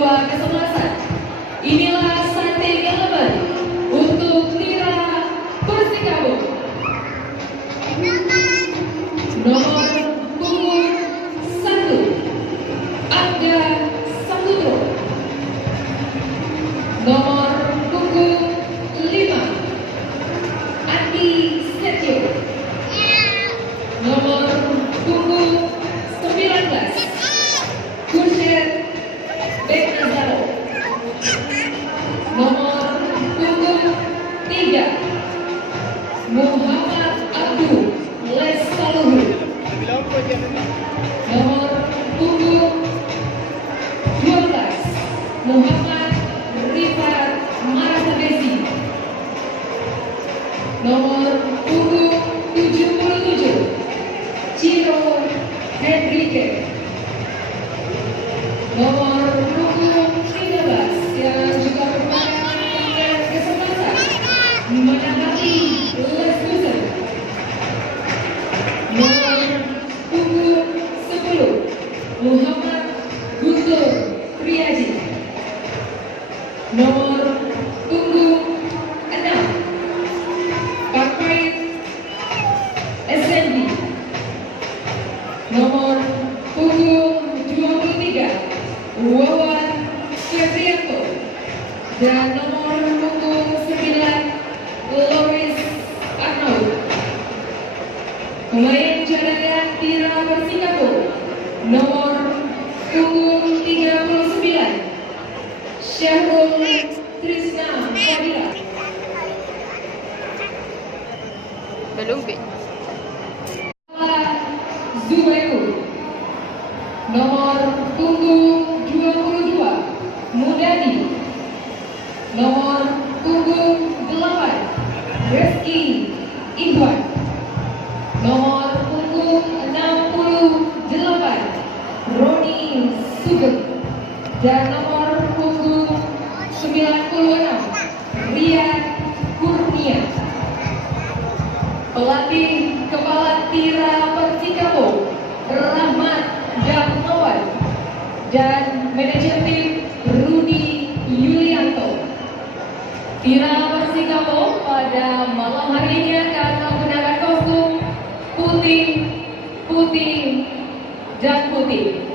kedua kesebelasan. Inilah starting eleven untuk Tira Persikabo. Nomor punggung 1 Angga Samudro. Nomor punggung 5 Andi Setio. Nomor punggung 19 Kurset Beknazaro. Nomor punggung 3 Muhammad Abdul Lestaluhu. Nomor punggung 12 Muhammad Rifat Marasabesi. Nomor punggung 77 Ciro Henrique. Nomor punggung 13 yang juga merupakan tingkat kesebelasan Manahati Lesbusen. Nomor punggung 10 Muhammad Guntur Triaji. Nomor punggung 6 Pakait SNB. Nomor punggung 23 Wawan Febrianto. Dan nomor punggung 9 Loris Arnaud. Pemain cadangan Tira Persikabo nomor punggung 39 Syahrul Trisna Fadila. Belumbi. Zubairu. Nomor punggung 22 Mudani. Nomor punggung 8 Reski Ikhwan. Nomor punggung 68 Roni Sugeng. Dan nomor punggung 96 Rian Kurnia. Pelatih kepala Tira Persikabo Rahmat Darmawan. Dan manajer tim Rudi Yulianto. Tira Persikabo pada malam hari ini akan menggunakan kostum putih, putih, dan putih.